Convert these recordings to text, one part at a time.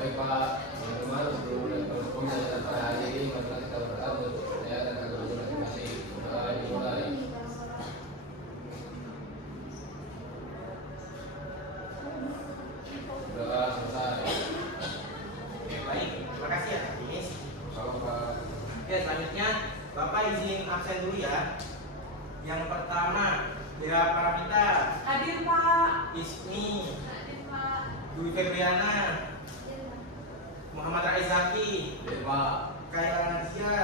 Baik Pak, teman-teman, sebelum pembelajaran pada hari ini, marilah kita berdoa untuk saya dan guru masing-masing. Dimulai. Doa selesai. Oke, baik. Terima kasih ya, Miss. Salam Pak. Oke, selanjutnya Bapak izin absen dulu ya. Yang pertama, Dira Paramita, Hadir Pak. Ismi, Hadir Pak. Dwi Febriana, Muhammad Raizaki, Baik Pak. Kaila Nadia,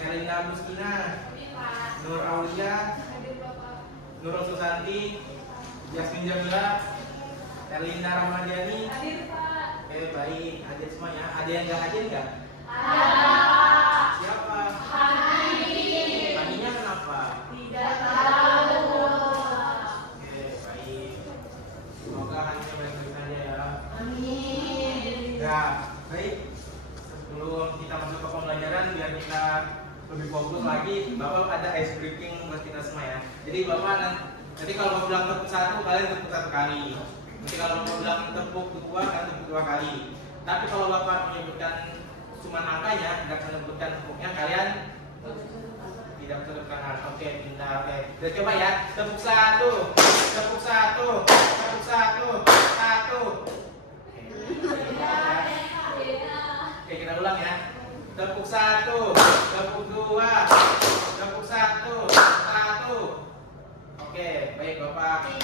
Erlina Muskina, Hadir Pak. Nur Aulia, Hadir Bapak. Nurul Susanti, Yasmin Jamila, Erlina Rahmadiani. Hadir Pak. Oke, baik. Hadir semua ya. Ada yang nggak hadir nggak? Ada Pak. Siapa? Hadir. Tadinya kenapa? Tidak tahu. Oke, baik. Semoga hanya baik-baik saja ya. Amin. Ya, baik. Sebelum kita masuk ke pembelajaran, biar kita lebih fokus lagi, Bapak ada ice breaking buat kita semua ya. Jadi Bapak nanti kalau mau bilang tepuk satu, kalian tepuk satu kali. Nanti kalau mau bilang tepuk dua, kalian tepuk dua kali. Tapi kalau Bapak menyebutkan cuma angkanya, tidak menyebutkan tepuknya, kalian tidak teruskan. Oke, pintar. Oke, kita coba ya. Tepuk satu, tepuk satu, tepuk satu, satu. Oke, kita ulang ya. Tepuk satu, tepuk dua, tepuk satu, satu. Oke, baik Bapak.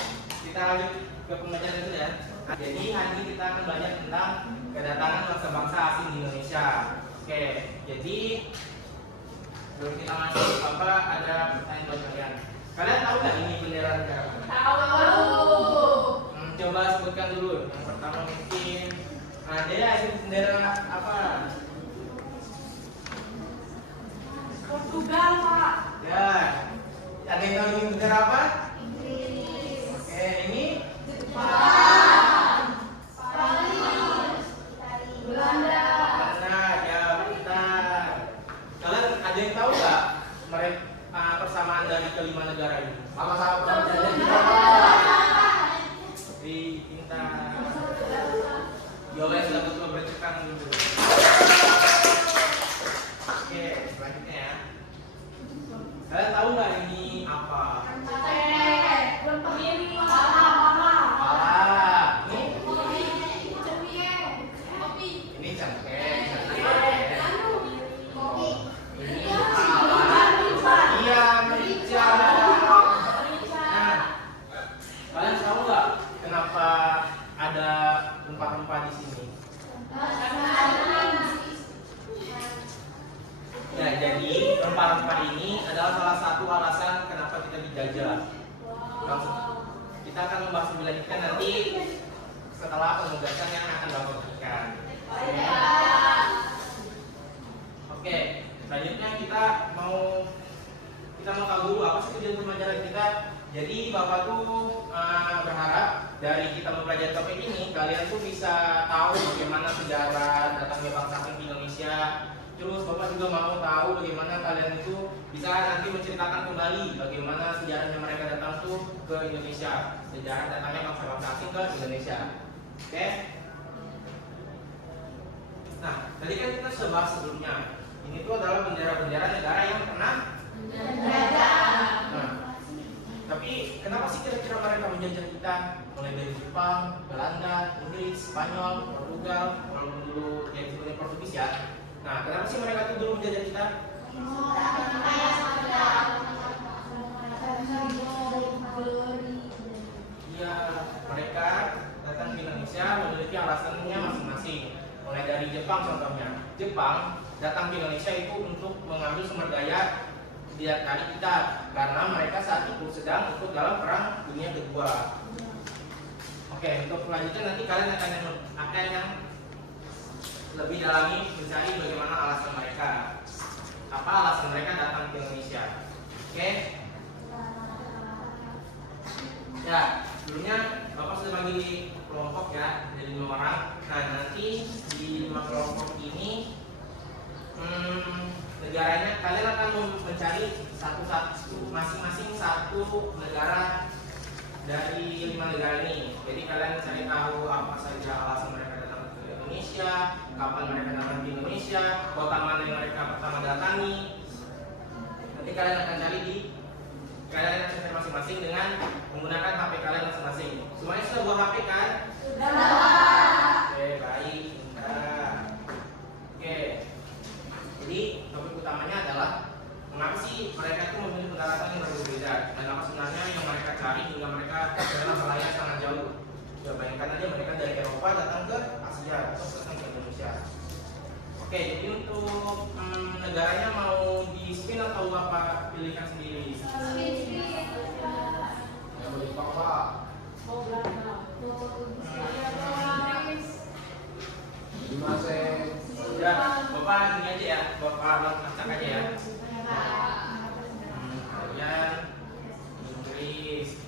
Kita lanjut ke pembelajaran itu ya. Jadi hari ini kita akan belajar tentang kedatangan bangsa-bangsa asing di Indonesia. Oke, jadi sebelum kita masuk, Bapak ada pertanyaan buat kalian. Kalian tahu nggak ini bendera negara? Tahu. Coba sebutkan dulu. Yang pertama mungkin ada ya ini bendera apa? Portugal Pak. Ya, ada yang tahu ini bendera apa? Inggris. Oke, ini Jepang. Spanyol. Belanda. benar ya, bentar. Kalian ada yang tahu nggak mereka persamaan dari kelima negara ini? Sama-sama berjalan kita. Di pintar. Yola sudah betul bercekang gitu. Oke, selanjutnya ya. Kalian tahu nggak ini apa? Pala. Ini cengkeh. Ini apa? Iya, merica. Nah, kalian tahu nggak kenapa ada rempah-rempah di sini? Ya, jadi rempah-rempah ini adalah salah satu alasan kenapa kita dijajah. Kita akan membahas lebih lanjutkan nanti setelah penugasan yang akan Bapak berikan. Oke, selanjutnya kita mau tahu dulu apa sih tujuan pembelajaran kita. Jadi Bapak tuh berharap dari kita mempelajari topik ini kalian tuh bisa tahu bagaimana sejarah datangnya bangsa asing di Indonesia. Terus Bapak juga mau tahu bagaimana kalian itu bisa nanti menceritakan kembali bagaimana sejarahnya mereka datang tuh ke Indonesia, sejarah datangnya bangsa-bangsa asing ke Indonesia. Oke? Nah, tadi kan kita sudah bahas sebelumnya. Ini tuh adalah bendera-bendera negara yang pernah. Nah, tapi kenapa sih kira-kira mereka menjajah kita? Mulai dari Jepang, Belanda, Inggris, Spanyol, Portugal, walaupun dulu yang disebutnya Portugis ya. Nah, kenapa sih mereka tuh dulu menjajah kita? Iya, mereka datang ke Indonesia memiliki alasannya masing-masing. Mulai dari Jepang contohnya. Jepang datang ke Indonesia itu untuk mengambil sumber daya dari kita karena mereka saat itu sedang ikut dalam perang dunia kedua. Oke, untuk selanjutnya nanti kalian akan yang lebih dalami mencari bagaimana alasan mereka. Apa alasan mereka datang ke Indonesia? Oke? Ya, sebelumnya Bapak sudah bagi kelompok ya, jadi 5 orang. Nah, nanti di 5 kelompok ini negaranya kalian akan mencari satu-satu masing-masing satu negara dari 5 negara ini. Jadi kalian cari tahu apa saja alasan mereka datang ke Indonesia. kapan mereka datang di Indonesia, kota mana yang mereka pertama datangi. Nanti kalian akan cari di kalian akan cari masing-masing dengan menggunakan HP kalian masing-masing. Semuanya sudah buat HP kan? Oke, baik. Oke. Jadi topik utamanya adalah mengapa sih mereka itu memilih pendaratan yang berbeda dan apa sebenarnya yang mereka cari hingga mereka rela berlayar sangat jauh. Ya bayangkan aja mereka dari Eropa datang ke Asia atau datang ke Indonesia. Oke, jadi untuk negaranya mau di spin atau Bapak pilihkan sendiri? Yang lebih Pak. Dimaseng. Ya, Bapak ini aja ya, Bapak acak aja ya. Kalian Inggris,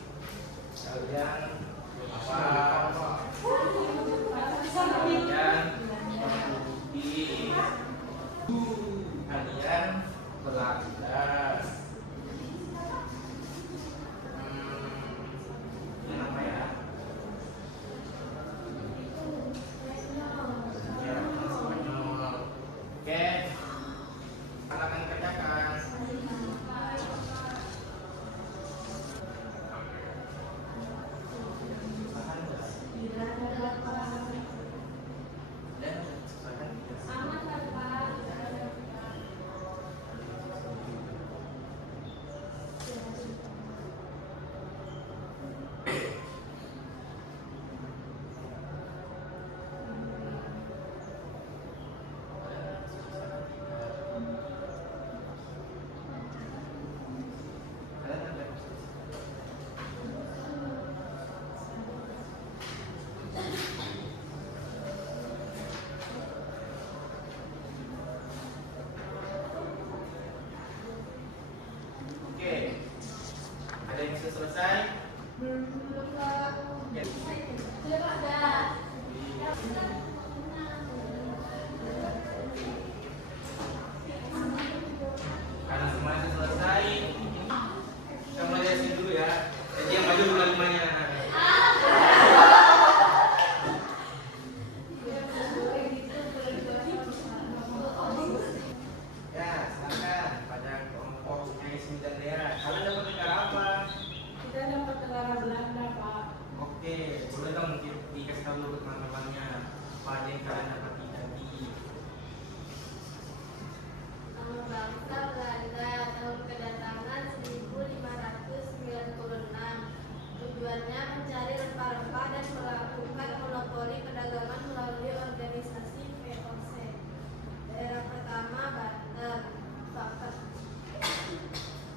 kalian apa? Kalian Portugis, kalian Belanda. Ini apa ya? Ya, Spanyol. Oke, akan kerjakan. Oke, ada yang sudah selesai? Karena semuanya sudah selesai, kita mulai dari sini dulu ya. Jadi yang maju dulu limanya. Ya, silakan pada kelompok Ismi dan Dera. Kalian dapat negara apa? Kita dapat negara Belanda, Pak. Oke, boleh dong dikasih tahu dulu teman-temannya apa aja yang kalian dapat tadi. Nama bangsa Belanda, tahun kedatangan 1596. Tujuannya mencari rempah-rempah dan melakukan monopoli perdagangan melalui organisasi VOC. Daerah pertama Banten.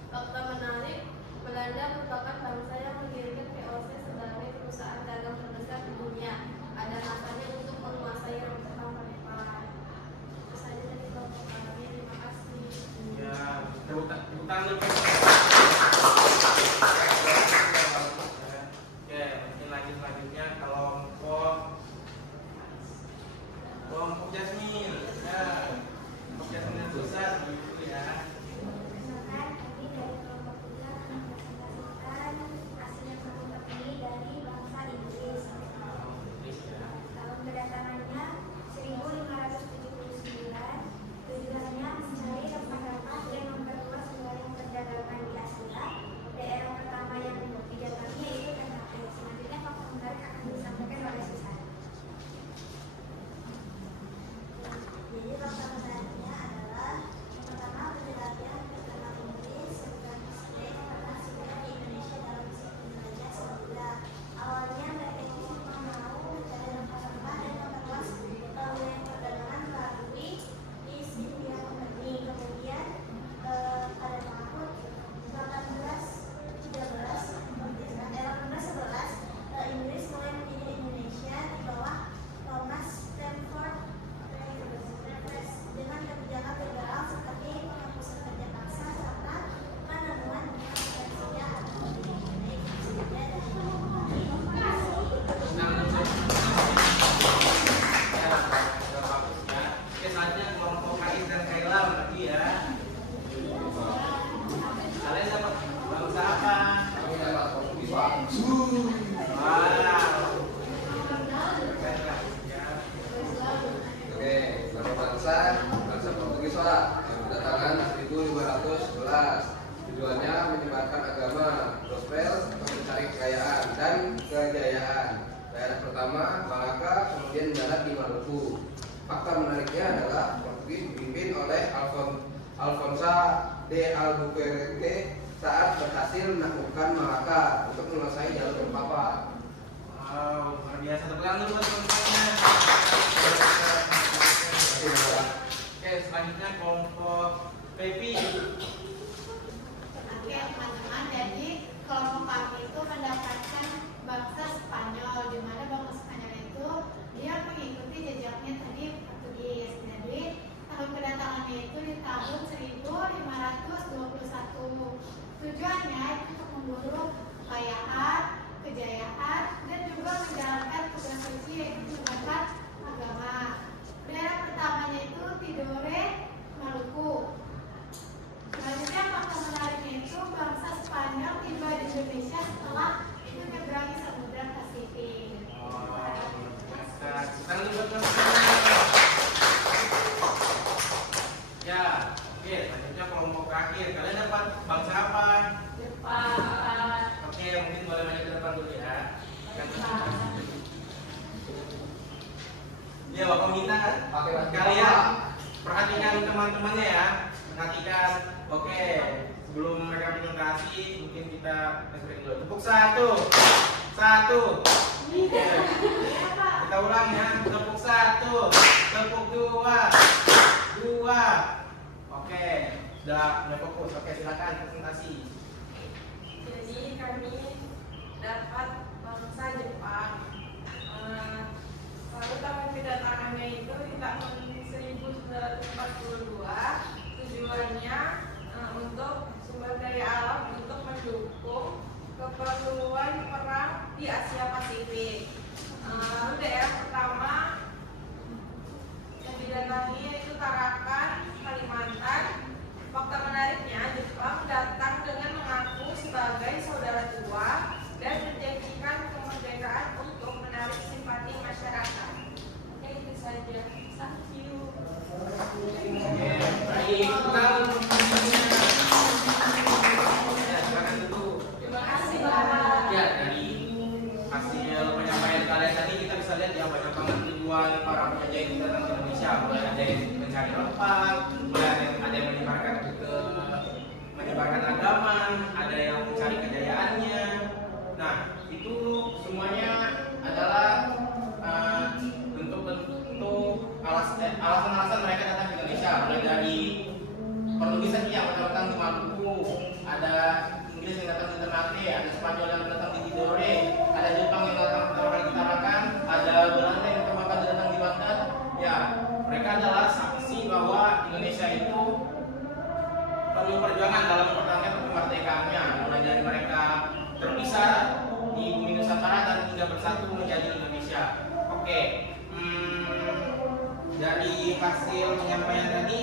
Fakta menarik, Belanda merupakan bangsa yang mendirikan VOC sebagai perusahaan dagang terbesar di dunia. Ada masanya untuk menguasai rempah-rempah. Itu saja dari kelompok kami. Terima kasih. Ya, tepuk tangan dulu. Oke, mungkin lanjut selanjutnya kelompok Jasmine. Ya, kelompok Jasmine yang besar gitu ya. Perkenalkan, kami dari kelompok 3 mempresentasikan aslinya kelompok ini dari bangsa Inggris. Inggris ya. Tahun kedatangannya 1579. Tujuannya mencari rempah-rempah dan memperluas wilayah perdagangan bagian barat di Maluku. Fakta menariknya adalah Portugis dipimpin oleh Alfonso de Albuquerque saat berhasil menaklukkan Malaka untuk menguasai jalur Papa. Wow, luar biasa. Tepuk tangan dulu buat teman-temannya. Oke, selanjutnya kelompok Pepi. Oke teman-teman, jadi kelompok kami itu mendapatkan bangsa Spanyol, di mana bangsa Spanyol itu dia mengikuti jejaknya tadi Portugis. Jadi tahun kedatangannya itu di tahun 1521. Tujuannya itu untuk memburu kekayaan, kejayaan, dan juga menjalankan tugas suci yaitu menyebarkan agama. Daerah pertamanya itu Tidore, Maluku. Selanjutnya fakta menariknya itu bangsa Spanyol tiba di Indonesia setelah itu menyeberangi Samudra Pasifik. Ya, oke, selanjutnya kelompok terakhir. Kalian dapat bangsa apa? Jepang. Oke, mungkin boleh maju ke depan dulu ya. Ya, Bapak minta kalian perhatikan teman-temannya ya. Perhatikan. Oke, sebelum mereka presentasi, mungkin kita break dulu. Tepuk satu. Kita ulang ya. Tepuk satu. Tepuk dua. Oke, sudah mulai fokus. Oke, silakan presentasi. Jadi kami dapat bangsa Jepang. Lalu tahun kedatangannya itu di tahun 1942. Tujuannya untuk sumber daya alam untuk mendukung keperluan perang di Asia Pasifik. Lalu daerah pertama yang didatangi yaitu Tarakan, Kalimantan. Fakta menariknya, Jepang datang dengan mengaku sebagai saudara tua dan menjanjikan kemerdekaan untuk menarik simpati masyarakat. Oke, itu saja. Thank you. Oke, baik. Ya, silakan dulu. Terima kasih, Bapak. Ya, dari hasil penyampaian kalian tadi kita bisa lihat ya banyak banget ribuan para penjajah yang datang ke Indonesia. Mulai ada yang mencari rempah, mulai ada yang menyebarkan agama, ada yang mencari kejayaannya. Nah, itu semuanya adalah bentuk-bentuk alasan-alasan mereka datang ke Indonesia. Mulai dari Portugis yang datang di Maluku, ada Inggris yang datang di Ternate, ada Spanyol yang datang di Tidore, ada Jepang yang datang di Tarakan, ada Belanda yang datang di Baghdad. Ya, mereka adalah saksi bahwa Indonesia itu perlu perjuangan dalam mempertahankan kemerdekaannya, mulai dari mereka terpisah di bumi Nusantara dan hingga bersatu menjadi Indonesia. Oke, dari hasil penyampaian tadi,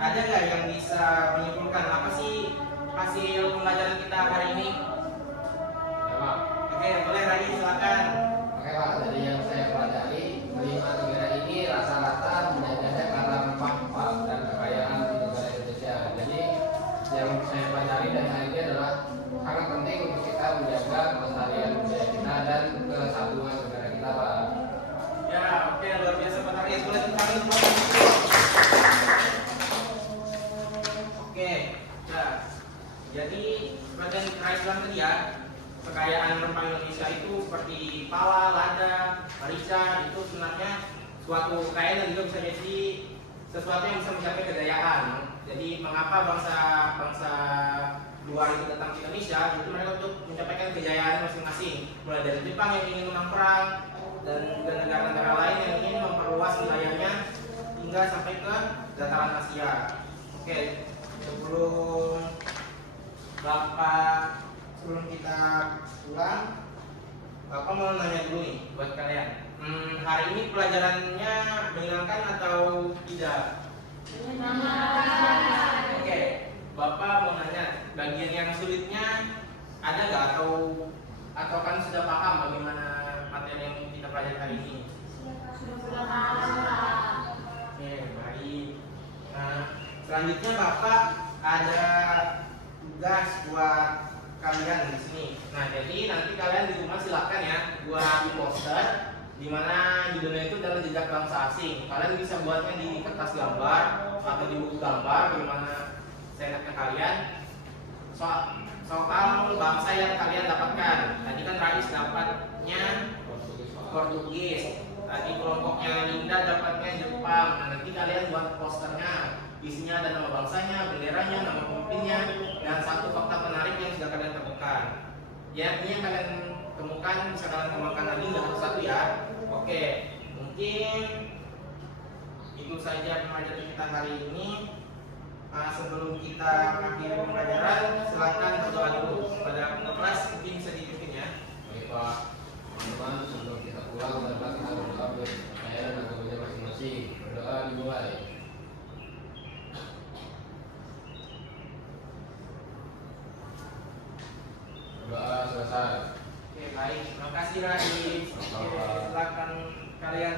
ada nggak yang bisa menyimpulkan apa sih hasil pembelajaran kita hari ini? Ya, Pak. Oke, boleh Rai, silakan. Oke Pak, dari yang saya pelajari, kelima negara ini rata-rata menjajah karena rempah dan kekayaan di negara Indonesia. Jadi yang saya pelajari dari hal ini adalah sangat penting untuk kita menjaga kelestarian budaya kita dan kesatuan negara kita, Pak. Ya, oke, luar biasa Pak Taris. Boleh tepuk tangan semua. Oke, ya. Jadi bagian terakhir tadi ya, kekayaan rempah Indonesia itu seperti pala, lada, merica itu sebenarnya suatu kekayaan dan juga bisa jadi sesuatu yang bisa mencapai kejayaan. Jadi mengapa bangsa luar itu datang ke Indonesia? Itu mereka untuk mencapai kejayaan masing-masing. Mulai dari Jepang yang ingin menang perang dan juga negara-negara lain yang ingin memperluas wilayahnya hingga sampai ke dataran Asia. Oke, sebelum kita pulang, Bapak mau nanya dulu nih buat kalian. Hari ini pelajarannya menyenangkan atau tidak? Oke, Bapak mau nanya bagian yang sulitnya ada nggak atau kan sudah paham bagaimana materi yang kita pelajari hari ini? Oke, baik. Nah, selanjutnya Bapak ada tugas buat kalian di sini. Nah, jadi nanti kalian di rumah silakan ya buat poster dimana judulnya itu adalah jejak bangsa asing. Kalian bisa buatnya di kertas gambar atau di buku gambar, gimana seenaknya kalian. Soal bangsa yang kalian dapatkan. Tadi kan Rais dapatnya Portugis. Tadi kelompoknya Linda dapatnya Jepang. Nah, nanti kalian buat posternya. Isinya ada nama bangsanya, benderanya, nama pemimpinnya, dan satu fakta menarik yang sudah kalian temukan. Ya, ini yang kalian temukan bisa kalian kembangkan lagi nggak satu-satu ya. Oke, mungkin itu saja pembelajaran kita hari ini. Sebelum kita akhiri pembelajaran, silakan berdoa dulu kepada penghuni kelas, mungkin bisa dipimpin ya. Baik Pak, teman-teman, sebelum kita pulang, marilah kita berdoa buat saya dan agamanya masing-masing. Berdoa dimulai. Berdoa selesai. Oke, baik. Terima kasih Rais. Oke, silakan kalian